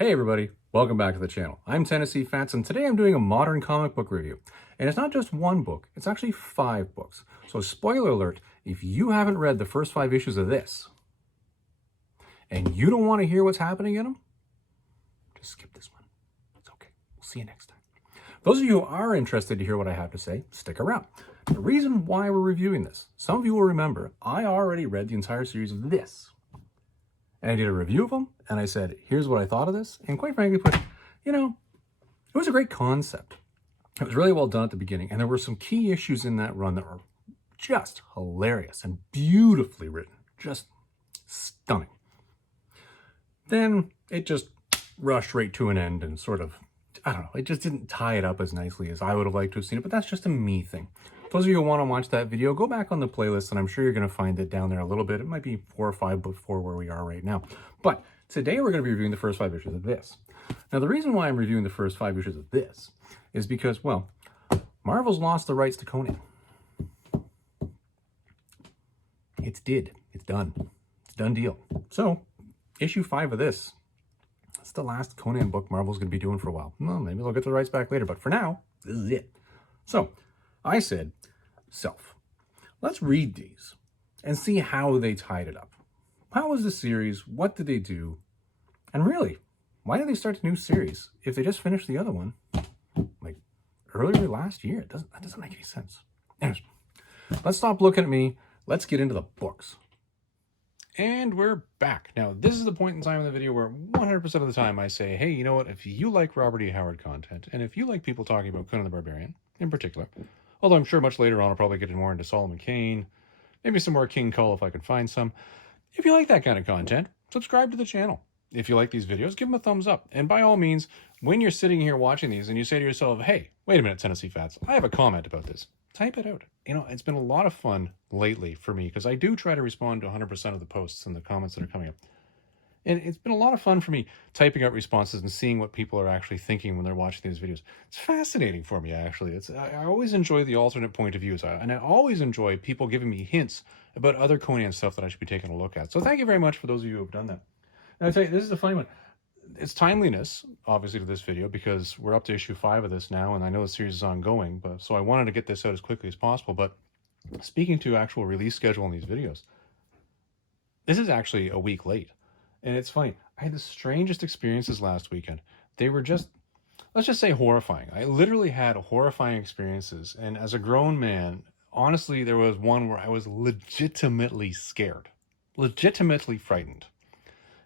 Hey everybody, welcome back to the channel. I'm Tennessee Fats and today I'm doing a modern comic book review. And it's not just one book, it's actually 5 books. So spoiler alert, if you haven't read the first 5 issues of this, and you don't want to hear what's happening in them, just skip this one. It's okay. We'll see you next time. Those of you who are interested to hear what I have to say, stick around. The reason why we're reviewing this, some of you will remember, I already read the entire series of this. And I did a review of them, and I said, here's what I thought of this. And quite frankly, it was a great concept. It was really well done at the beginning, and there were some key issues in that run that were just hilarious and beautifully written. Just stunning. Then it just rushed right to an end and sort of, I don't know, it just didn't tie it up as nicely as I would have liked to have seen it, but that's just a me thing. Those of you who want to watch that video, go back on the playlist, and I'm sure you're going to find it down there a little bit. It might be 4 or 5 before where we are right now. But today we're going to be reviewing the first 5 issues of this. Now, the reason why I'm reviewing the first 5 issues of this is because, well, Marvel's lost the rights to Conan. It's done. It's a done deal. So, issue 5 of this, that's the last Conan book Marvel's going to be doing for a while. Well, maybe they'll get the rights back later, but for now, this is it. So, I said, let's read these and see how they tied it up. How was the series? What did they do? And really, why did they start a new series if they just finished the other one like earlier last year? That doesn't make any sense. Anyways, let's stop looking at me. Let's get into the books. And we're back. Now, this is the point in time in the video where 100% of the time I say, hey, you know what? If you like Robert E. Howard content, and if you like people talking about Conan the Barbarian in particular, although I'm sure much later on I'll probably get more into Solomon Kane, maybe some more King Kull if I can find some. If you like that kind of content, subscribe to the channel. If you like these videos, give them a thumbs up. And by all means, when you're sitting here watching these and you say to yourself, hey, wait a minute, Tennessee Fats, I have a comment about this. Type it out. You know, it's been a lot of fun lately for me because I do try to respond to 100% of the posts and the comments that are coming up. And it's been a lot of fun for me typing out responses and seeing what people are actually thinking when they're watching these videos. It's fascinating for me, actually. I always enjoy the alternate point of views, and I always enjoy people giving me hints about other Conan stuff that I should be taking a look at. So thank you very much for those of you who have done that. And I tell you, this is a funny one. It's timeliness, obviously, to this video because we're up to issue 5 of this now, and I know the series is ongoing, so I wanted to get this out as quickly as possible. But speaking to actual release schedule in these videos, this is actually a week late. And it's funny, I had the strangest experiences last weekend. They were just, let's just say, horrifying. I literally had horrifying experiences. And as a grown man, honestly, there was one where I was legitimately scared, legitimately frightened.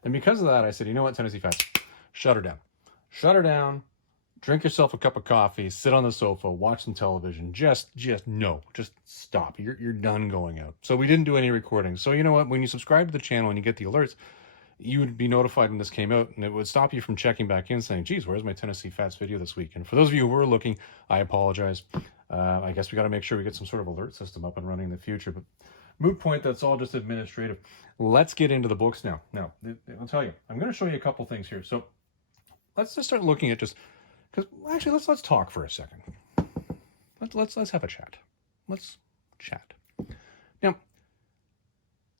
And because of that, I said, you know what, Tennessee Fats, shut her down. Shut her down, drink yourself a cup of coffee, sit on the sofa, watch some television. Just stop. You're done going out. So we didn't do any recording. So you know what, when you subscribe to the channel and you get the alerts, you would be notified when this came out, and it would stop you from checking back in saying, geez, where's my Tennessee Fats video this week? And for those of you who were looking, I apologize. I guess we got to make sure we get some sort of alert system up and running in the future. But moot point, that's all just administrative. Let's get into the books now. Now, I'll tell you, I'm going to show you a couple things here. So let's just start looking at because actually, let's talk for a second. Let's have a chat. Let's chat. Now,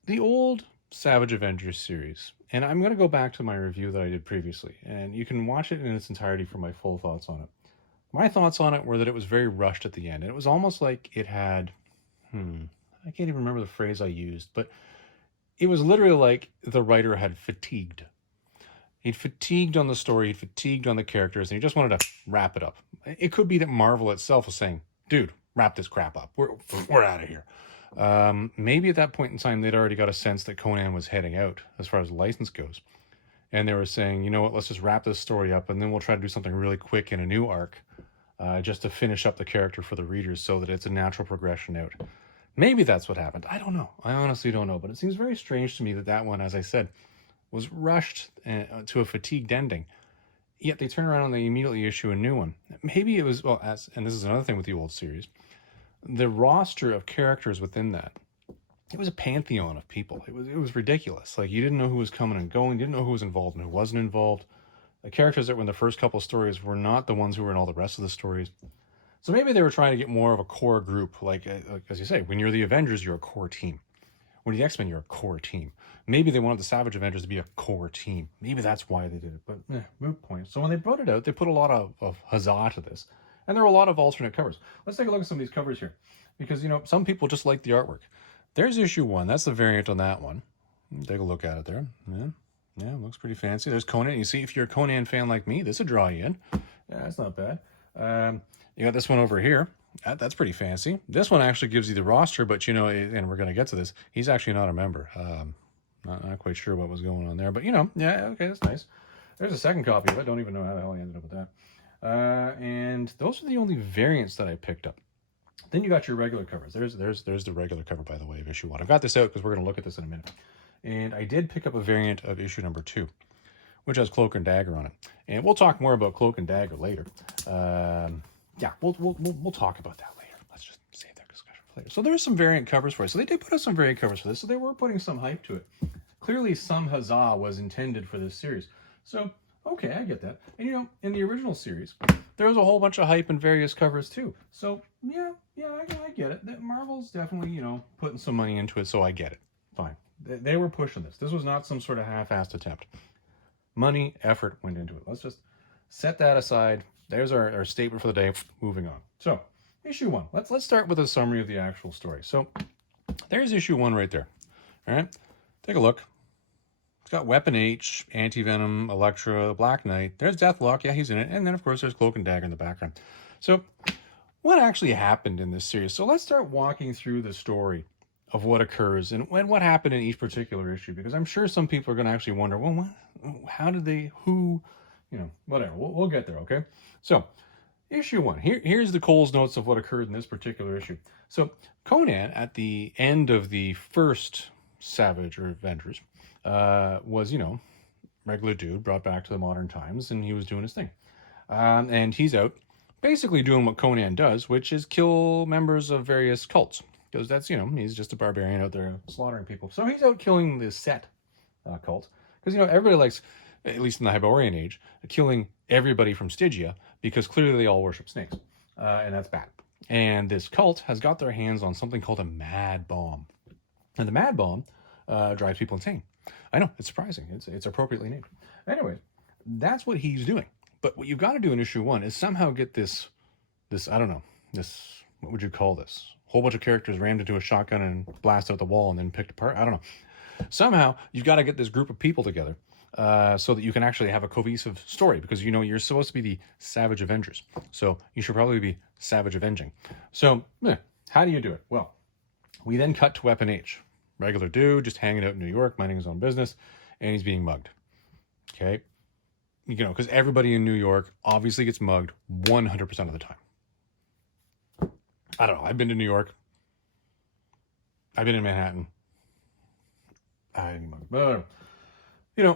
the old Savage Avengers series, and I'm going to go back to my review that I did previously, and you can watch it in its entirety for my full thoughts on it. My thoughts on it were that it was very rushed at the end, and it was almost like it had, I can't even remember the phrase I used, but it was literally like the writer had fatigued. He'd fatigued on the story, he'd fatigued on the characters, and he just wanted to wrap it up. It could be that Marvel itself was saying, dude, wrap this crap up. We're out of here. Maybe at that point in time, they'd already got a sense that Conan was heading out as far as the license goes. And they were saying, you know what, let's just wrap this story up and then we'll try to do something really quick in a new arc, just to finish up the character for the readers so that it's a natural progression out. Maybe that's what happened. I don't know. I honestly don't know. But it seems very strange to me that one, as I said, was rushed to a fatigued ending. Yet they turn around and they immediately issue a new one. Maybe it was, and this is another thing with the old series, the roster of characters within that, it was a pantheon of people. It was ridiculous. Like, you didn't know who was coming and going, you didn't know who was involved and who wasn't involved. The characters that were in the first couple of stories were not the ones who were in all the rest of the stories. So maybe they were trying to get more of a core group, like as you say, when you're the Avengers, you're a core team. When the X-Men, you're a core team. Maybe they wanted the Savage Avengers to be a core team. Maybe that's why they did it, but moot point. So when they brought it out, they put a lot of huzzah to this. And there are a lot of alternate covers. Let's take a look at some of these covers here. Because, some people just like the artwork. There's issue 1. That's the variant on that one. Take a look at it there. Yeah, looks pretty fancy. There's Conan. You see, if you're a Conan fan like me, this would draw you in. Yeah, that's not bad. You got this one over here. That's pretty fancy. This one actually gives you the roster, but, and we're going to get to this, he's actually not a member. Not quite sure what was going on there, but, yeah, okay, that's nice. There's a second copy of it. Don't even know how the hell I ended up with that. And those are the only variants that I picked up. Then you got your regular covers. There's the regular cover, by the way, of issue 1. I've got this out because we're going to look at this in a minute. And I did pick up a variant of issue number 2, which has Cloak and Dagger on it. And we'll talk more about Cloak and Dagger later. Yeah, we'll talk about that later. Let's just save that discussion for later. So there's some variant covers for it. So they did put out some variant covers for this. So they were putting some hype to it. Clearly, some huzzah was intended for this series. So, okay, I get that. And, in the original series, there was a whole bunch of hype and various covers too. So, yeah, I get it. Marvel's definitely, putting some money into it, so I get it. Fine. They were pushing this. This was not some sort of half-assed attempt. Money, effort went into it. Let's just set that aside. There's our statement for the day. Moving on. So, issue 1. Let's start with a summary of the actual story. So, there's issue 1 right there. All right? Take a look. It's got Weapon H, Anti-Venom, Elektra, Black Knight. There's Deathlock. Yeah, he's in it. And then, of course, there's Cloak and Dagger in the background. So, what actually happened in this series? So, let's start walking through the story of what occurs and what happened in each particular issue. Because I'm sure some people are going to actually wonder, well, how did they, who, whatever. We'll get there, okay? So, issue 1. Here's the Cole's notes of what occurred in this particular issue. So, Conan, at the end of the first Savage or Avengers, was, regular dude brought back to the modern times, and he was doing his thing. And he's out basically doing what Conan does, which is kill members of various cults. Because that's, he's just a barbarian out there slaughtering people. So he's out killing the Set cult. Because, everybody likes, at least in the Hyborian age, killing everybody from Stygia, because clearly they all worship snakes. And that's bad. And this cult has got their hands on something called a mad bomb. And the mad bomb drives people insane. I know, it's surprising. It's appropriately named. Anyway, that's what he's doing. But what you've got to do in issue 1 is somehow get this, I don't know, what would you call this? Whole bunch of characters rammed into a shotgun and blast out the wall and then picked apart. I don't know. Somehow, you've got to get this group of people together so that you can actually have a cohesive story. Because, you're supposed to be the Savage Avengers. So you should probably be Savage Avenging. So, how do you do it? Well, we then cut to Weapon H. Regular dude, just hanging out in New York, minding his own business, and he's being mugged. Okay? Because everybody in New York obviously gets mugged 100% of the time. I don't know. I've been to New York. I've been in Manhattan. I didn't mugged. But,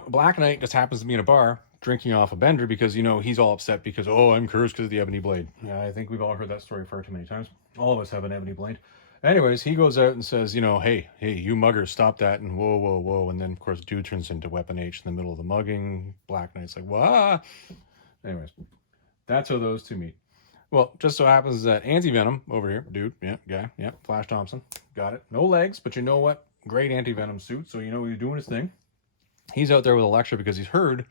Black Knight just happens to be in a bar drinking off a bender because, he's all upset because, I'm cursed because of the ebony blade. Yeah, I think we've all heard that story far too many times. All of us have an ebony blade. Anyways, he goes out and says, hey, you muggers, stop that, and whoa. And then, of course, dude turns into Weapon H in the middle of the mugging. Black Knight's like, wah. Anyways, that's how those two meet. Well, just so happens that Anti-Venom over here, dude, guy, Flash Thompson, got it. No legs, but you know what? Great Anti-Venom suit, so he's doing his thing. He's out there with Elektra because he's heard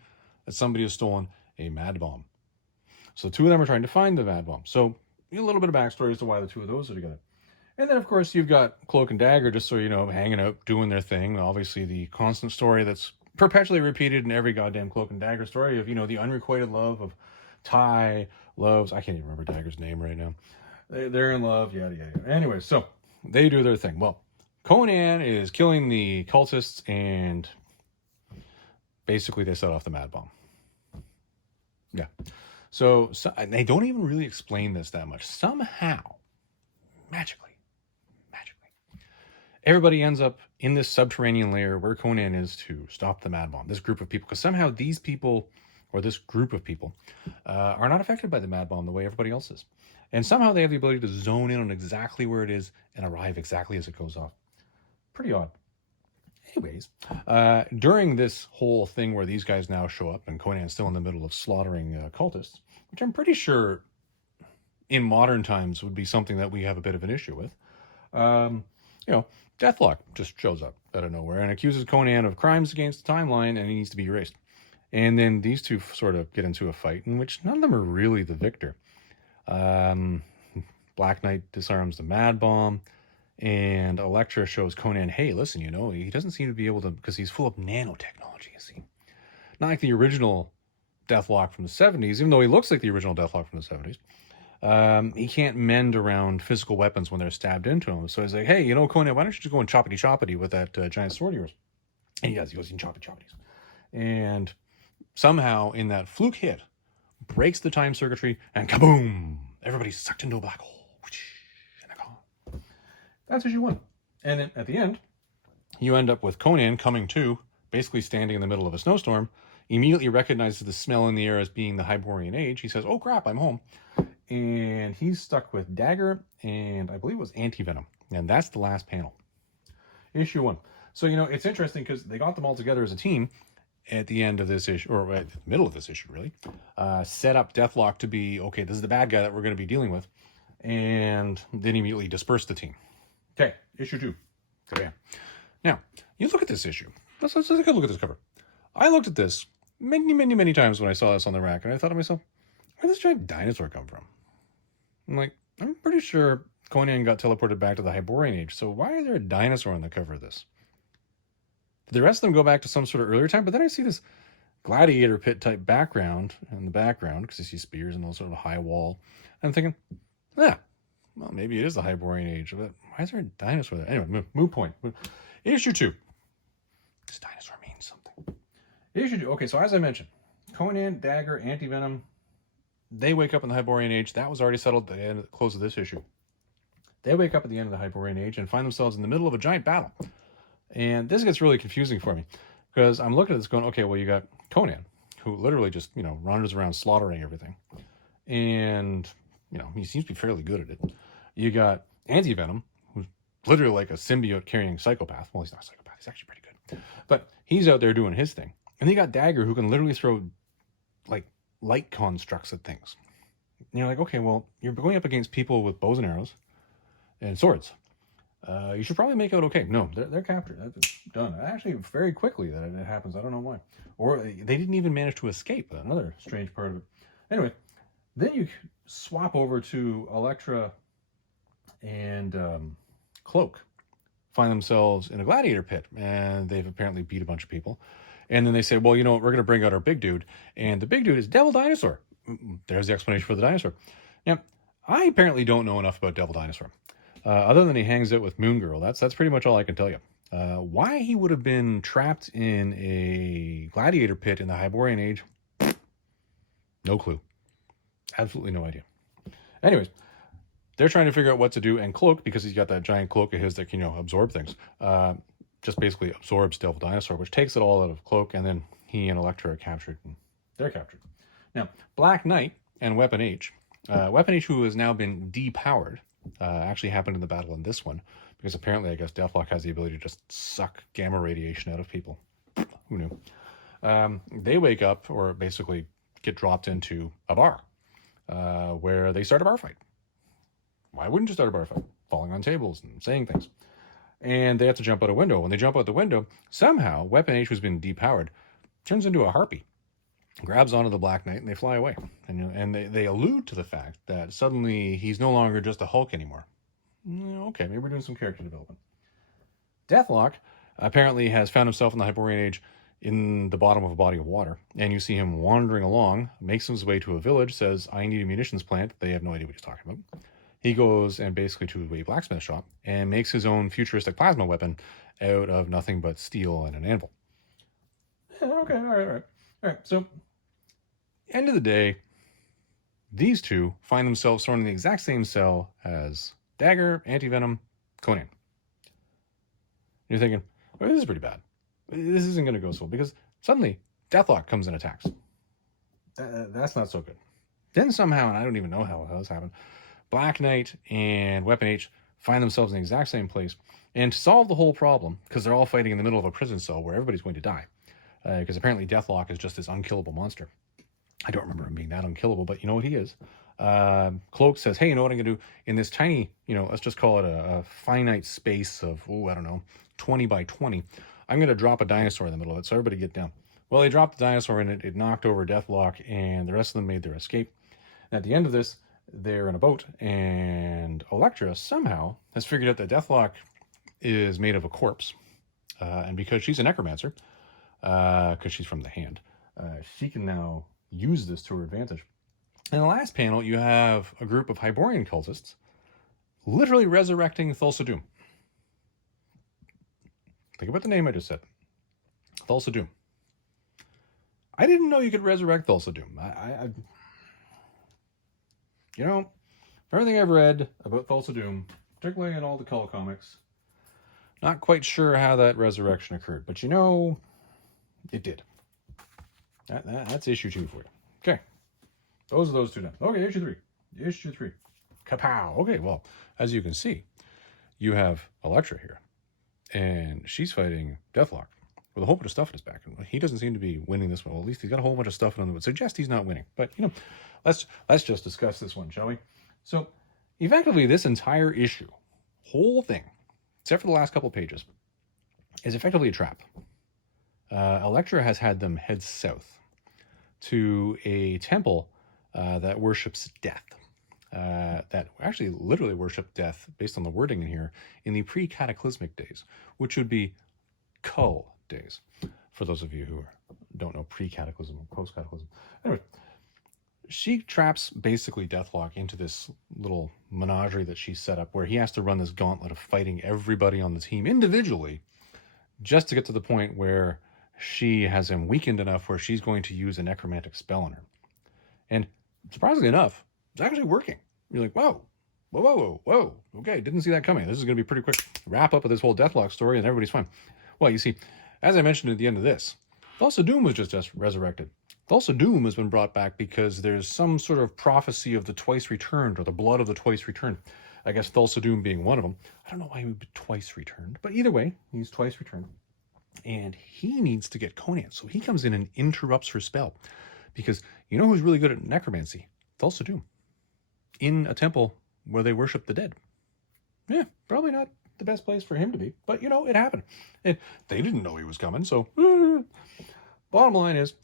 that somebody has stolen a mad bomb. So two of them are trying to find the mad bomb. So a little bit of backstory as to why the two of those are together. And then, of course, you've got Cloak and Dagger just so hanging out, doing their thing. Obviously, the constant story that's perpetually repeated in every goddamn Cloak and Dagger story of, the unrequited love of Ty loves, I can't even remember Dagger's name right now. They're in love, yada. Anyway, so they do their thing. Well, Conan is killing the cultists and basically they set off the mad bomb. Yeah. So they don't even really explain this that much. Somehow, magically, everybody ends up in this subterranean layer where Conan is to stop the mad bomb. This group of people, because somehow these people, or this group of people, are not affected by the mad bomb the way everybody else is. And somehow they have the ability to zone in on exactly where it is and arrive exactly as it goes off. Pretty odd. Anyways, during this whole thing where these guys now show up and Conan's still in the middle of slaughtering cultists, which I'm pretty sure in modern times would be something that we have a bit of an issue with, Deathlock just shows up out of nowhere and accuses Conan of crimes against the timeline, and he needs to be erased. And then these two sort of get into a fight in which none of them are really the victor. Black Knight disarms the Mad Bomb, and Elektra shows Conan, hey, listen, he doesn't seem to be able to, because he's full of nanotechnology, you see. Not like the original Deathlock from the 70s, even though he looks like the original Deathlock from the 70s. He can't mend around physical weapons when they're stabbed into him. So he's like, hey, Conan, why don't you just go and choppity-choppity with that giant sword of yours? And he does. He goes and choppity-choppities. And somehow, in that fluke hit, breaks the time circuitry, and kaboom! Everybody's sucked into a black hole. And they're gone. That's issue 1. And then at the end, you end up with Conan coming to, basically standing in the middle of a snowstorm, immediately recognizes the smell in the air as being the Hyborian Age. He says, oh crap, I'm home. And he's stuck with Dagger and I believe it was Anti-Venom. And that's the last panel. Issue 1. So, it's interesting because they got them all together as a team at the end of this issue, or at the middle of this issue, really. Set up Deathlock to be, okay, this is the bad guy that we're going to be dealing with. And then immediately disperse the team. Okay, issue 2. Okay. Now, you look at this issue. Let's take a look at this cover. I looked at this many, many, many times when I saw this on the rack, and I thought to myself, where did this giant dinosaur come from? I'm pretty sure Conan got teleported back to the Hyborian Age, so why is there a dinosaur on the cover of this? Did the rest of them go back to some sort of earlier time? But then I see this gladiator pit type background in the background, because you see spears and all sort of a high wall. And I'm thinking, well, maybe it is the Hyborian Age, but why is there a dinosaur there? Anyway, moot point. Issue 2. This dinosaur means something. Issue 2. Okay, so as I mentioned, Conan, Dagger, Anti-Venom, they wake up in the Hyborian Age. That was already settled at the end of the close of this issue. They wake up at the end of the Hyborian Age and find themselves in the middle of a giant battle. And this gets really confusing for me, because I'm looking at this going, okay, well, you got Conan, who literally just, wanders around slaughtering everything. And, he seems to be fairly good at it. You got Anti-Venom, who's literally like a symbiote carrying psychopath. Well, he's not a psychopath. He's actually pretty good. But he's out there doing his thing. And then you got Dagger, who can literally throw, light constructs at things. And you're like, okay, well, you're going up against people with bows and arrows and swords. You should probably make out okay. No, they're captured. That's done. Actually, very quickly that it happens. I don't know why. Or they didn't even manage to escape. Another strange part of it. Anyway, then you swap over to Elektra and Cloak. Find themselves in a gladiator pit. And they've apparently beat a bunch of people. And then they say, well, you know what? We're going to bring out our big dude. And the big dude is Devil Dinosaur. There's the explanation for the dinosaur. Now, I apparently don't know enough about Devil Dinosaur. Other than he hangs out with Moon Girl, that's pretty much all I can tell you. Why he would have been trapped in a gladiator pit in the Hyborian Age, no clue. Absolutely no idea. Anyways, they're trying to figure out what to do, and Cloak, because he's got that giant cloak of his that can, absorb things, just basically absorbs Devil Dinosaur, which takes it all out of Cloak, and then he and Elektra are captured, and they're captured. Now, Black Knight and Weapon H, who has now been depowered, actually happened in the battle in this one, because apparently I guess Deathlock has the ability to just suck gamma radiation out of people. Who knew? They wake up, or basically get dropped into a bar, where they start a bar fight. Why wouldn't you start a bar fight? Falling on tables and saying things. And they have to jump out a window. When they jump out the window, somehow Weapon H, who's been depowered, turns into a harpy, grabs onto the Black Knight, and they fly away. And they allude to the fact that suddenly he's no longer just a Hulk anymore. Okay, maybe we're doing some character development. Deathlock apparently has found himself in the Hyborian Age in the bottom of a body of water. And you see him wandering along, makes his way to a village, says, I need a munitions plant. They have no idea what he's talking about. He goes and basically to a blacksmith shop and makes his own futuristic plasma weapon out of nothing but steel and an anvil. Okay, all right. So, end of the day, these two find themselves thrown in the exact same cell as Dagger, Anti-Venom, Conan. You're thinking, well, this is pretty bad. This isn't going to go so well, because suddenly Deathlock comes and attacks. That's not so good. Then somehow, and I don't even know how this happened, Black Knight and Weapon H find themselves in the exact same place. And to solve the whole problem, because they're all fighting in the middle of a prison cell where everybody's going to die, because apparently Deathlock is just this unkillable monster. I don't remember him being that unkillable, but you know what he is. Cloak says, hey, you know what I'm going to do in this tiny, let's just call it a finite space of, I don't know, 20 by 20. I'm going to drop a dinosaur in the middle of it, so everybody get down. Well, they dropped the dinosaur in it. It knocked over Deathlock, and the rest of them made their escape. And at the end of this, they're in a boat, and Elektra somehow has figured out that Deathlock is made of a corpse. And because she's a necromancer, because she's from the hand, she can now use this to her advantage. In the last panel, you have a group of Hyborian cultists literally resurrecting Thulsa Doom. Think about the name I just said. Thulsa Doom. I didn't know you could resurrect Thulsa Doom. Everything I've read about Thulsa Doom, particularly in all the Cull comics, not quite sure how that resurrection occurred, but it did. That's issue 2 for you. Okay. Those are those two done. Okay, issue 3. Issue 3. Kapow. Okay, well, as you can see, you have Elektra here, and she's fighting Deathlock with a whole bunch of stuff in his back. And he doesn't seem to be winning this one. Well, at least he's got a whole bunch of stuff in him that would suggest he's not winning. But, let's just discuss this one, shall we? So, effectively, this entire issue, whole thing, except for the last couple pages, is effectively a trap. Elektra has had them head south to a temple that worships death. That actually literally worship death, based on the wording in here, in the pre-cataclysmic days, which would be Cull days, for those of you who don't know pre-cataclysm or post-cataclysm. Anyway, she traps basically Deathlock into this little menagerie that she set up, where he has to run this gauntlet of fighting everybody on the team individually, just to get to the point where she has him weakened enough where she's going to use a necromantic spell on her. And surprisingly enough, it's actually working. You're like, whoa, okay, didn't see that coming. This is going to be a pretty quick wrap up of this whole Deathlock story, and everybody's fine. Well, you see, as I mentioned at the end of this, Thulsa Doom was just resurrected. Thulsa Doom has been brought back because there's some sort of prophecy of the twice returned, or the blood of the twice returned. I guess Thulsa Doom being one of them. I don't know why he would be twice returned, but either way, he's twice returned. And he needs to get Conan, so he comes in and interrupts her spell. Because you know who's really good at necromancy? Thulsa Doom. In a temple where they worship the dead. Yeah, probably not the best place for him to be, but it happened. And they didn't know he was coming, so bottom line is,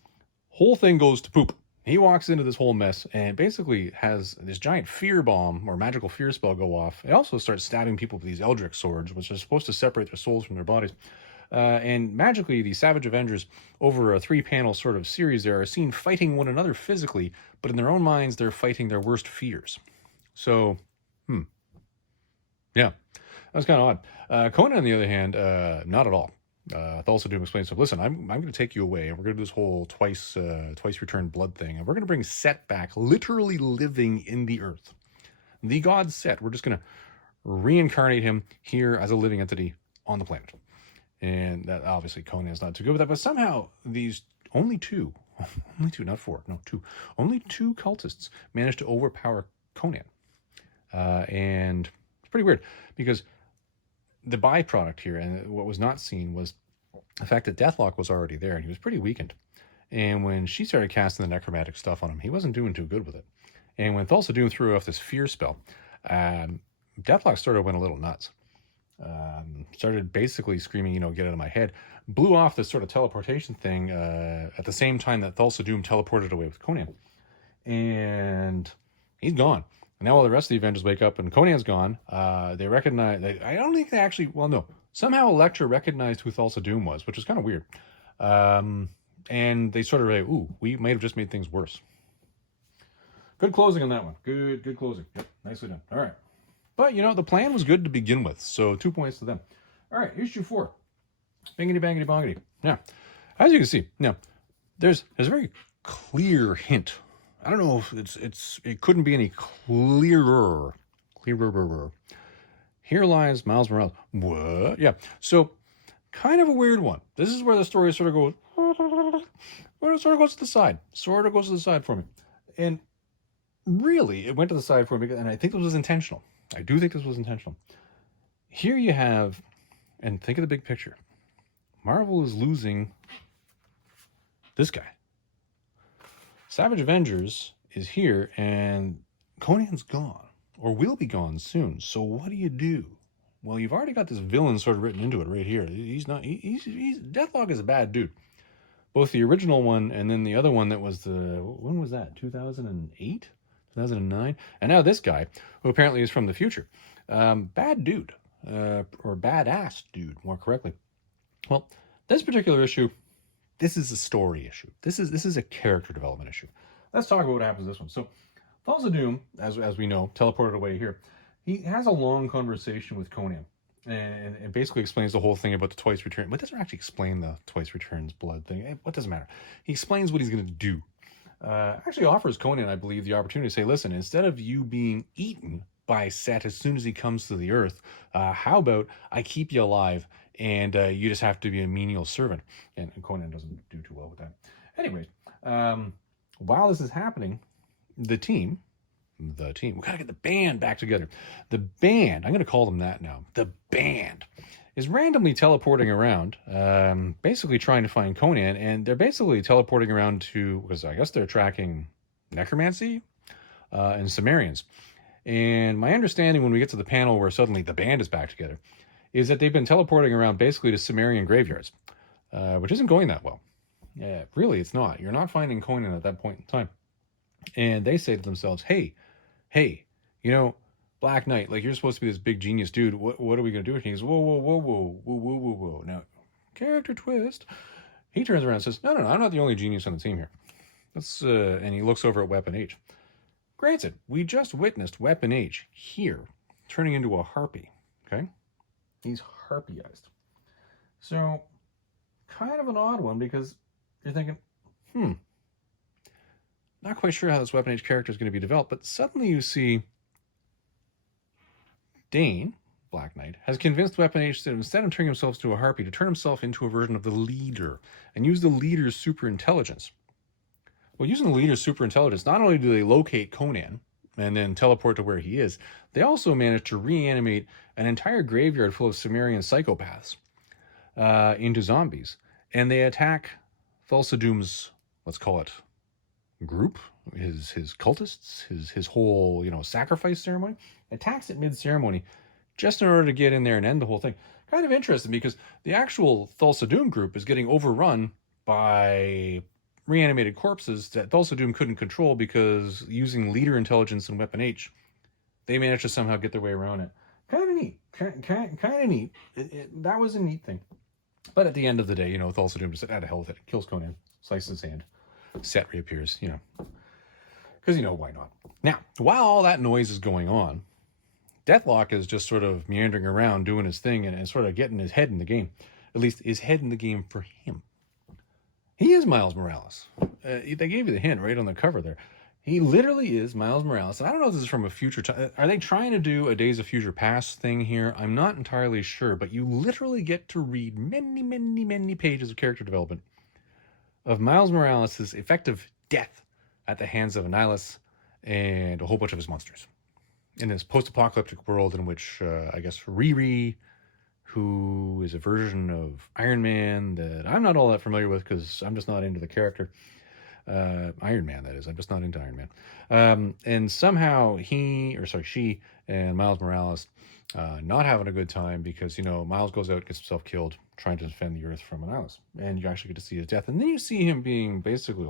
whole thing goes to poop. He walks into this whole mess and basically has this giant fear bomb or magical fear spell go off. He also starts stabbing people with these Eldritch swords, which are supposed to separate their souls from their bodies. And magically, the Savage Avengers, over a 3-panel sort of series there, are seen fighting one another physically, but in their own minds, they're fighting their worst fears. So, yeah, that's kind of odd. Conan, on the other hand, not at all. Thulsa Doom explains to him, listen, I'm going to take you away, and we're going to do this whole twice returned blood thing, and we're going to bring Set back, literally living in the earth. The god Set, we're just going to reincarnate him here as a living entity on the planet. And that obviously Conan's not too good with that, but somehow these only two, not 4, no 2, only 2 cultists managed to overpower Conan. And it's pretty weird, because the byproduct here, and what was not seen, was the fact that Deathlock was already there, and he was pretty weakened. And when she started casting the necromantic stuff on him, he wasn't doing too good with it. And when Thulsa Doom threw off this fear spell, Deathlock started went a little nuts. Started basically screaming, get out of my head. Blew off this sort of teleportation thing at the same time that Thulsa Doom teleported away with Conan. And he's gone. And now all the rest of the Avengers wake up and Conan's gone. They recognize... I don't think they actually... Well, no. Somehow Elektra recognized who Thulsa Doom was, which is kind of weird. And they sort of like, ooh, we might have just made things worse. Good closing on that one. Good closing. Yep, nicely done. All right. But, the plan was good to begin with, so 2 points to them. All right, issue 4. Bingity, bangity, bongity. Now, as you can see, there's a very clear hint. I don't know if it couldn't be any clearer. Here lies Miles Morales. What? Yeah, so kind of a weird one. This is where the story sort of goes, to the side. Sort of goes to the side for me. And really, it went to the side for me, and I think this was intentional. I do think this was intentional. Here you have, and think of the big picture. Marvel is losing this guy. Savage Avengers is here, and Conan's gone, or will be gone soon. So what do you do? Well, you've already got this villain sort of written into it right here. He's not. He's Deathlock is a bad dude. Both the original one and then the other one that was when was that? 2008, 2009, and now this guy who apparently is from the future. Bad dude, or badass dude, more correctly. Well, this particular issue, this is a story issue. This is a character development issue. Let's talk about what happens in this one. So, Falls of Doom, as we know, teleported away here. He has a long conversation with Conan, and it basically explains the whole thing about the twice return. But it doesn't actually explain the twice returns blood thing. What doesn't matter? He explains what he's going to do. Actually offers Conan, I believe, the opportunity to say, listen, instead of you being eaten by Set as soon as he comes to the earth, how about I keep you alive and you just have to be a menial servant? And Conan doesn't do too well with that. Anyways, while this is happening, the team, we gotta get the band back together. The band, I'm gonna call them that now. The band is randomly teleporting around, basically trying to find Conan, and they're basically teleporting around because I guess they're tracking necromancy and Sumerians. And my understanding when we get to the panel where suddenly the band is back together is that they've been teleporting around basically to Sumerian graveyards, which isn't going that well. Yeah, really, it's not. You're not finding Conan at that point in time. And they say to themselves, hey, Black Knight, like, you're supposed to be this big genius dude. What are we going to do? And he goes, whoa. Now, character twist. He turns around and says, no, I'm not the only genius on the team here. And he looks over at Weapon H. Granted, we just witnessed Weapon H here turning into a harpy, okay? He's harpyized. So, kind of an odd one because you're thinking, not quite sure how this Weapon H character is going to be developed, but suddenly you see Dane, Black Knight, has convinced Weapon H that instead of turning himself into a harpy, to turn himself into a version of the leader and use the leader's super intelligence. Well, using the leader's super intelligence, not only do they locate Conan and then teleport to where he is, they also manage to reanimate an entire graveyard full of Sumerian psychopaths into zombies. And they attack Thulsa Doom's, let's call it, group, his cultists, his whole, sacrifice ceremony, attacks it mid-ceremony just in order to get in there and end the whole thing. Kind of interesting because the actual Thulsa Doom group is getting overrun by reanimated corpses that Thulsa Doom couldn't control because using leader intelligence and Weapon H, they managed to somehow get their way around it. Kind of neat. Kind of neat. That was a neat thing. But at the end of the day, Thulsa Doom just out of hell with it. Kills Conan, slices his hand. Set reappears, because why not? Now, while all that noise is going on, Deathlock is just sort of meandering around doing his thing and sort of getting his head in the game. At least his head in the game for him. He is Miles Morales. They gave you the hint right on the cover there. He literally is Miles Morales. And I don't know if this is from a future time. Are they trying to do a Days of Future Past thing here? I'm not entirely sure, but you literally get to read many, many, many pages of character development of Miles Morales' effective death at the hands of Annihilus and a whole bunch of his monsters. In this post-apocalyptic world in which, I guess, Riri, who is a version of Iron Man that I'm not all that familiar with because I'm just not into the character. Iron Man, that is. I'm just not into Iron Man. And somehow she and Miles Morales not having a good time because, Miles goes out, gets himself killed, trying to defend the Earth from Annihilus. And you actually get to see his death. And then you see him being basically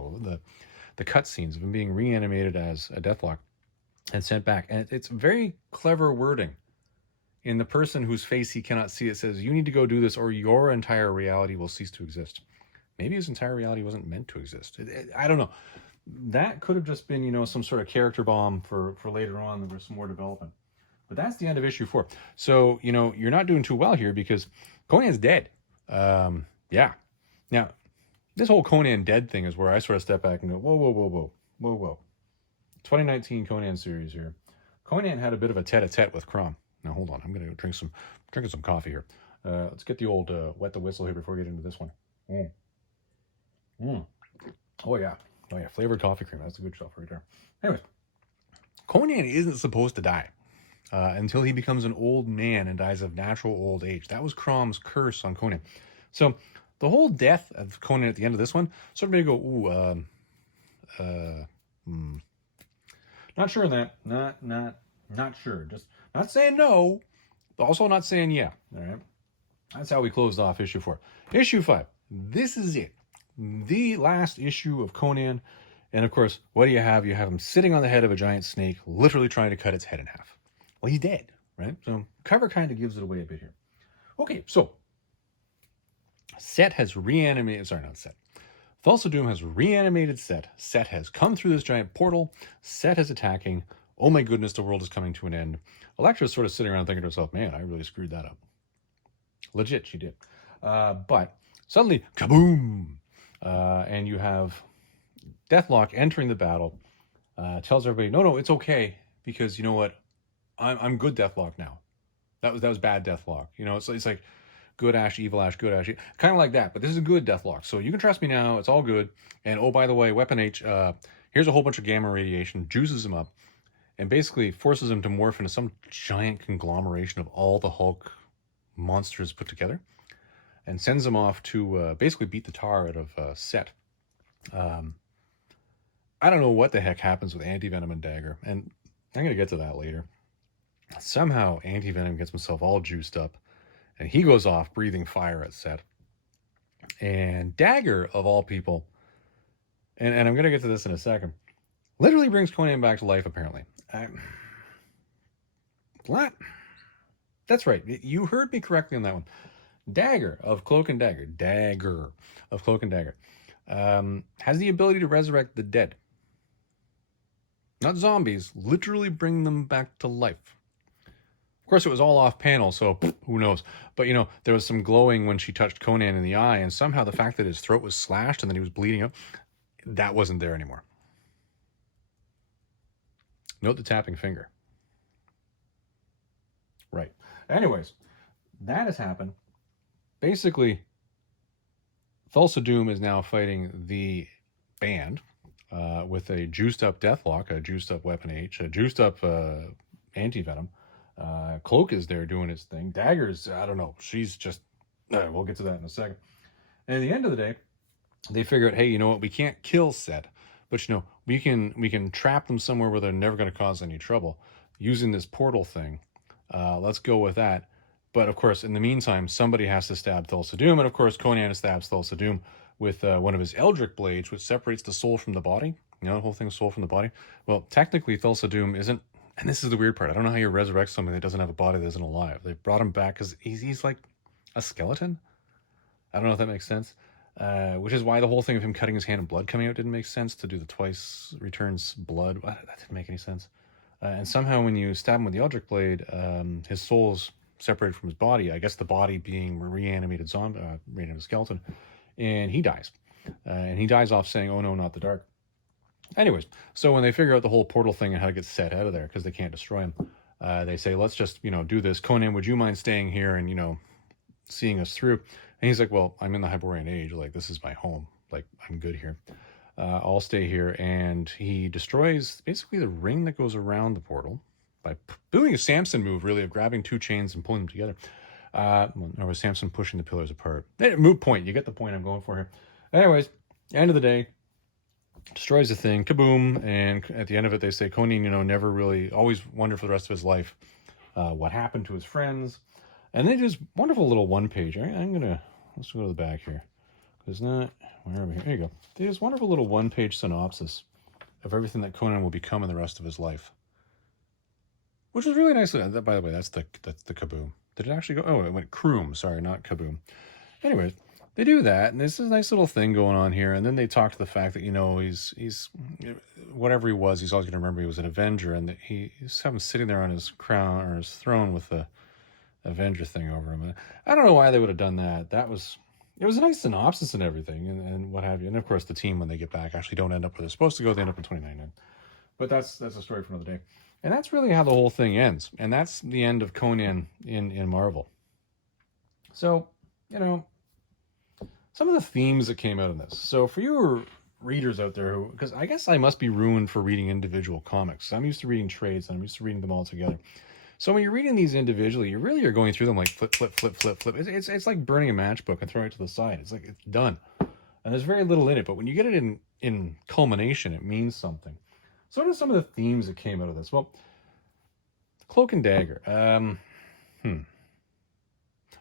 the cutscenes of him being reanimated as a Deathlock and sent back. And it's very clever wording. In the person whose face he cannot see, it says, you need to go do this or your entire reality will cease to exist. Maybe his entire reality wasn't meant to exist. I don't know. That could have just been, some sort of character bomb for later on. There was some more development. But that's the end of issue 4. So, you're not doing too well here because Conan's dead. Yeah. Now, this whole Conan dead thing is where I sort of step back and go, whoa. 2019 Conan series here. Conan had a bit of a tete-a-tete with Crom. Now, hold on. I'm going to drinking some coffee here. Let's get the old wet the whistle here before we get into this one. Oh, yeah. Flavored coffee cream. That's the good stuff right there. Anyways, Conan isn't supposed to die until he becomes an old man and dies of natural old age. That was Crom's curse on Conan. So the whole death of Conan at the end of this one sort of made me go, Not sure on that. Not sure. Just not saying no, but also not saying yeah. All right. That's how we closed off issue 4. Issue 5. This is it. The last issue of Conan. And of course, what do you have? You have him sitting on the head of a giant snake, literally trying to cut its head in half. Well, he's dead, right? So cover kind of gives it away a bit here. Okay, so Set has reanimated. Sorry, not Set. Thulsa Doom has reanimated Set. Set has come through this giant portal. Set is attacking. Oh my goodness, the world is coming to an end. Elektra's sort of sitting around thinking to herself, man, I really screwed that up. Legit, she did. But suddenly, kaboom! And you have Deathlock entering the battle. Tells everybody, no, it's okay, because you know what? I'm good Deathlock now. That was bad Deathlock. You know, it's like good Ash, evil Ash, good Ash. Kind of like that, but this is a good Deathlock. So you can trust me now. It's all good. And oh, by the way, Weapon H, here's a whole bunch of gamma radiation, juices him up, and basically forces him to morph into some giant conglomeration of all the Hulk monsters put together, and sends him off to basically beat the tar out of Set. I don't know what the heck happens with Anti-Venom and Dagger, and I'm going to get to that later. Somehow Anti-Venom gets himself all juiced up, and he goes off breathing fire at Set. And Dagger, of all people, and I'm going to get to this in a second, literally brings Conan back to life, apparently. What? That's right. You heard me correctly on that one. Dagger of Cloak and Dagger. Dagger of Cloak and Dagger. Has the ability to resurrect the dead. Not zombies. Literally bring them back to life. Of course, it was all off panel, so who knows. But, you know, there was some glowing when she touched Conan in the eye, and somehow the fact that his throat was slashed and then he was bleeding out, that wasn't there anymore. Note the tapping finger. Right. Anyways, that has happened. Basically, Thulsa Doom is now fighting the band with a juiced up Deathlock, a juiced up Weapon H, a juiced up Anti-Venom. Cloak is there doing his thing. Dagger's, I don't know, she's just, we'll get to that in a second. And at the end of the day, they figure out, hey, you know what, we can't kill Set, but you know, we can trap them somewhere where they're never going to cause any trouble using this portal thing. Let's go with that. But of course, in the meantime, somebody has to stab Thulsa Doom, and of course, Conan stabs Thulsa Doom with one of his Eldritch blades, which separates the soul from the body. You know, the whole thing's soul from the body. Well, technically, Thulsa Doom isn't, and this is the weird part. I don't know how you resurrect something that doesn't have a body that isn't alive. They brought him back because he's like a skeleton. I don't know if that makes sense. Which is why the whole thing of him cutting his hand and blood coming out didn't make sense. To do the twice returns blood, that didn't make any sense. And somehow when you stab him with the Eldritch blade, his soul's separated from his body. I guess the body being reanimated zombie, reanimated skeleton, and he dies. And he dies off saying, "Oh no, not the dark." Anyways, so when they figure out the whole portal thing and how to get Set out of there because they can't destroy him, they say, "Let's just do this. Conan, would you mind staying here and seeing us through?" And he's like, "Well, I'm in the Hyborian Age. Like, this is my home. Like, I'm good here. I'll stay here." And he destroys basically the ring that goes around the portal by doing a Samson move, really, of grabbing two chains and pulling them together. Or was Samson pushing the pillars apart? Moot point. You get the point I'm going for here. Anyways, end of the day, destroys the thing, kaboom, and at the end of it, they say Conan, never really, always wondered for the rest of his life what happened to his friends. And they just wonderful little one-page. Let's go to the back here. There's not, where are we? Here you go. They just wonderful little one-page synopsis of everything that Conan will become in the rest of his life. Which is really nice. By the way, that's the kaboom. Did it actually go? Oh, it went croom. Sorry, not kaboom. Anyways, they do that, and there's this nice little thing going on here. And then they talk to the fact that he's whatever he was, he's always going to remember he was an Avenger, and that he's having sitting there on his crown or his throne with the Avenger thing over him. I don't know why they would have done that. It was a nice synopsis and everything, and what have you. And of course, the team when they get back actually don't end up where they're supposed to go. They end up in 2099. But that's a story for another day. And that's really how the whole thing ends. And that's the end of Conan in Marvel. So, some of the themes that came out of this. So for you readers out there, because I guess I must be ruined for reading individual comics. I'm used to reading trades, and I'm used to reading them all together. So when you're reading these individually, you really are going through them like flip, flip, flip, flip, flip. It's like burning a matchbook and throwing it to the side. It's like it's done. And there's very little in it. But when you get it in culmination, it means something. So what are some of the themes that came out of this? Well, Cloak and Dagger.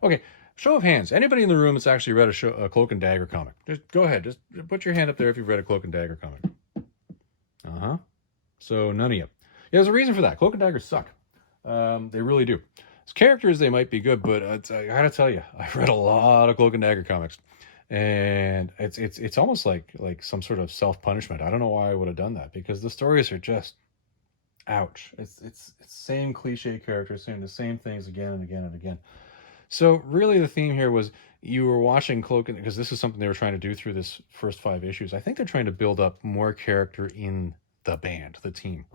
Okay, show of hands. Anybody in the room that's actually read a Cloak and Dagger comic? Just go ahead. Just put your hand up there if you've read a Cloak and Dagger comic. Uh-huh. So none of you. Yeah, there's a reason for that. Cloak and Dagger suck. They really do. As characters, they might be good, but I gotta tell you, I've read a lot of Cloak and Dagger comics, and it's almost like some sort of self-punishment. I don't know why I would have done that, because the stories are just ouch. It's same cliche characters saying the same things again and again and again. So really the theme here was you were watching Cloak, because this is something they were trying to do through this first 5 issues. I think they're trying to build up more character in the band, the team,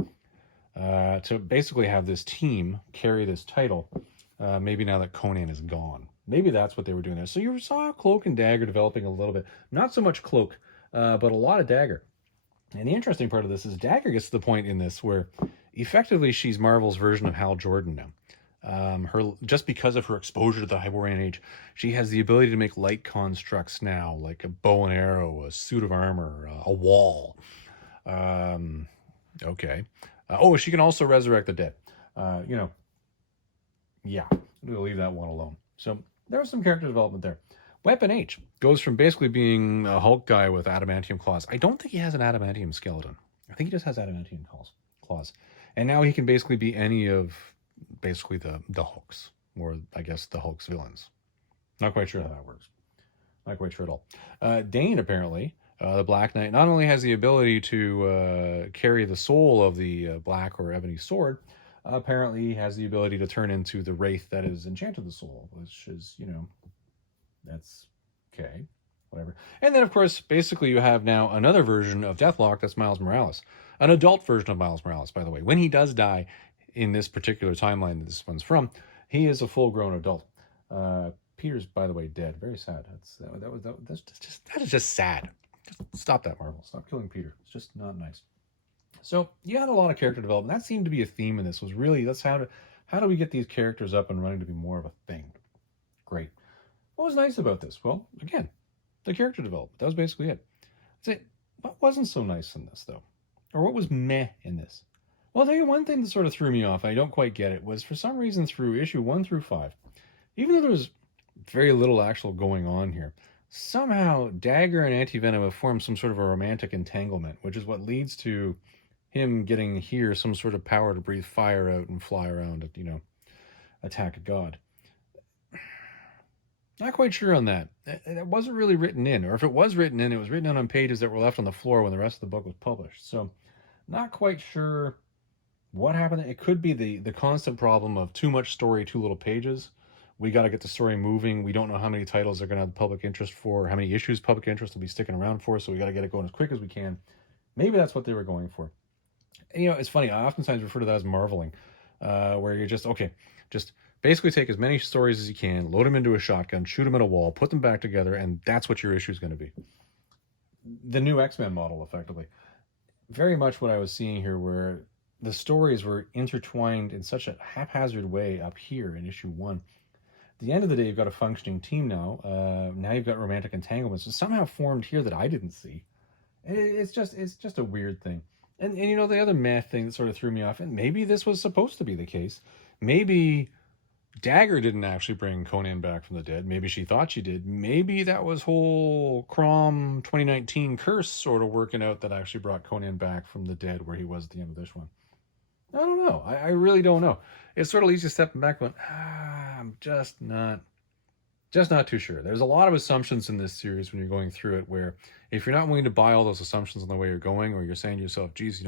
to basically have this team carry this title, maybe now that Conan is gone. Maybe that's what they were doing there. So you saw Cloak and Dagger developing a little bit. Not so much Cloak, but a lot of Dagger. And the interesting part of this is Dagger gets to the point in this where effectively she's Marvel's version of Hal Jordan now. Just because of her exposure to the Hyborian Age, she has the ability to make light constructs now, like a bow and arrow, a suit of armor, a wall. Okay. She can also resurrect the dead. Yeah, we'll leave that one alone. So there was some character development there. Weapon H goes from basically being a Hulk guy with adamantium claws. I don't think he has an adamantium skeleton. I think he just has adamantium claws. And now he can basically be any of basically the Hulks, or I guess the Hulk's villains. Not quite sure how that works. Not quite sure at all. Dane, apparently, the Black Knight, not only has the ability to carry the soul of the black or ebony sword, apparently he has the ability to turn into the wraith that has enchanted the soul, which is, that's okay, whatever. And then, of course, basically you have now another version of Deathlock that's Miles Morales. An adult version of Miles Morales, by the way. When he does die in this particular timeline that this one's from, he is a full-grown adult. Peter's, by the way, dead. Very sad. That is just sad. Just stop that, Marvel. Stop killing Peter. It's just not nice. So you had a lot of character development. That seemed to be a theme in this. Was really, how do we get these characters up and running to be more of a thing? Great. What was nice about this? Well, again, the character development. That was basically it. What wasn't so nice in this, though? Or what was meh in this? Well, I'll tell you one thing that sort of threw me off, I don't quite get it, was for some reason through issue 1 through 5, even though there was very little actual going on here, somehow Dagger and Anti-Venom have formed some sort of a romantic entanglement, which is what leads to him getting here some sort of power to breathe fire out and fly around and, attack a god. Not quite sure on that. It wasn't really written in, or if it was written in, it was written in on pages that were left on the floor when the rest of the book was published. So, not quite sure what happened. It could be the constant problem of too much story, too little pages. We got to get the story moving. We don't know how many titles they're going to have public interest for, how many issues public interest will be sticking around for, so we got to get it going as quick as we can. Maybe that's what they were going for. And, it's funny. I oftentimes refer to that as marveling, where you're just basically take as many stories as you can, load them into a shotgun, shoot them at a wall, put them back together, and that's what your issue is going to be. The new X-Men model, effectively. Very much what I was seeing here, where the stories were intertwined in such a haphazard way up here in issue 1. At the end of the day, you've got a functioning team now. Now you've got romantic entanglements that somehow formed here that I didn't see. It's just a weird thing. And the other meh thing that sort of threw me off, and maybe this was supposed to be the case. Maybe Dagger didn't actually bring Conan back from the dead. Maybe she thought she did. Maybe that was whole Crom 2019 curse sort of working out that actually brought Conan back from the dead where he was at the end of this one. I don't know. I really don't know. It sort of leaves you stepping back going, I'm just not too sure. There's a lot of assumptions in this series when you're going through it, where if you're not willing to buy all those assumptions on the way you're going, or you're saying to yourself, geez,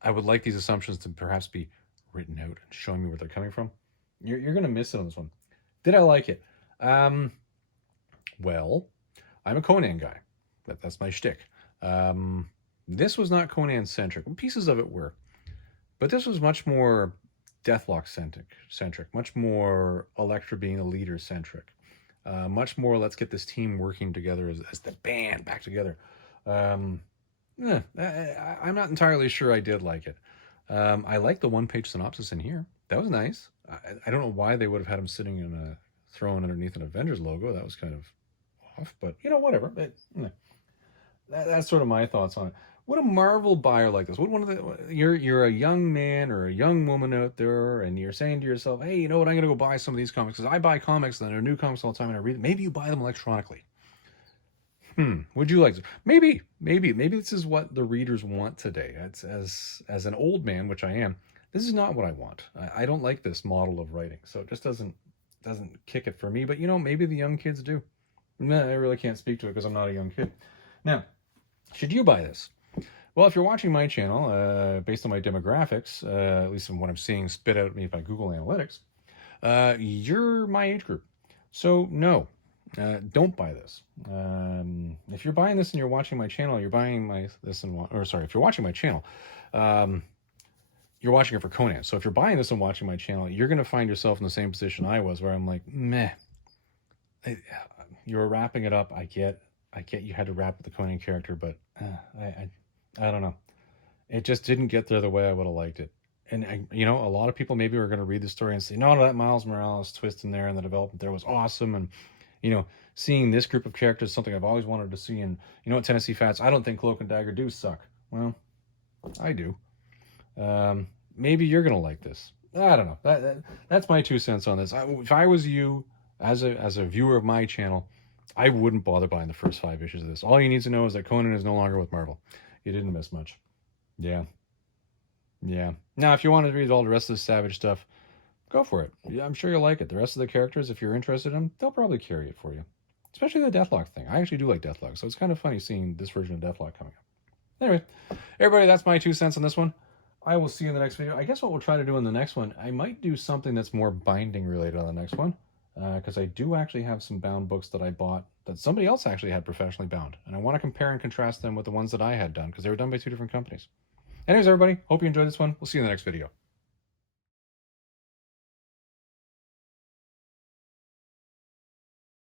I would like these assumptions to perhaps be written out and showing me where they're coming from, you're going to miss it on this one. Did I like it? Well, I'm a Conan guy. That's my shtick. This was not Conan-centric. Pieces of it were. But this was much more Deathlock-centric, much more Elektra being a leader-centric, much more let's get this team working together as the band back together. I'm not entirely sure I did like it. I like the one-page synopsis in here. That was nice. I don't know why they would have had him sitting in a throne underneath an Avengers logo. That was kind of off, but whatever. That's sort of my thoughts on it. would a Marvel buyer like this? Would one of the you're a young man or a young woman out there, and you're saying to yourself, "Hey, you know what? I'm gonna go buy some of these comics because I buy comics and there are new comics all the time and I read them." Maybe you buy them electronically. Would you like to? Maybe this is what the readers want today. As an old man, which I am, this is not what I want. I don't like this model of writing, so it just doesn't kick it for me. But you know, maybe the young kids do. I really can't speak to it because I'm not a young kid. Now, should you buy this? Well, if you're watching my channel, based on my demographics, at least from what I'm seeing spit out at me by Google Analytics, you're my age group. So no, don't buy this. If you're buying this and you're watching my channel, you're buying if you're watching my channel, you're watching it for Conan. So if you're buying this and watching my channel, you're going to find yourself in the same position I was, where I'm like, meh. You were wrapping it up. I get you had to wrap with the Conan character, but I don't know. It just didn't get there the way I would have liked it. And you know, a lot of people maybe are going to read the story and say, no, that Miles Morales twist in there and the development there was awesome. And, you know, seeing this group of characters is something I've always wanted to see. And you know what, Tennessee Fats, I don't think Cloak and Dagger do suck. Well, I do. Maybe you're going to like this. I don't know. That's my 2 cents on this. If I was you, as a viewer of my channel, I wouldn't bother buying the first 5 issues of this. All you need to know is that Conan is no longer with Marvel. You didn't miss much. Yeah. Now, if you want to read all the rest of the Savage stuff, go for it. Yeah, I'm sure you'll like it. The rest of the characters, if you're interested in them, they'll probably carry it for you. Especially the Deathlock thing. I actually do like Deathlock, so it's kind of funny seeing this version of Deathlock coming up. Anyway, everybody, that's my 2 cents on this one. I will see you in the next video. I guess what we'll try to do in the next one, I might do something that's more binding related on the next one. Because I do actually have some bound books that I bought that somebody else actually had professionally bound. And I want to compare and contrast them with the ones that I had done, because they were done by 2 different companies. Anyways, everybody, hope you enjoyed this one. We'll see you in the next video.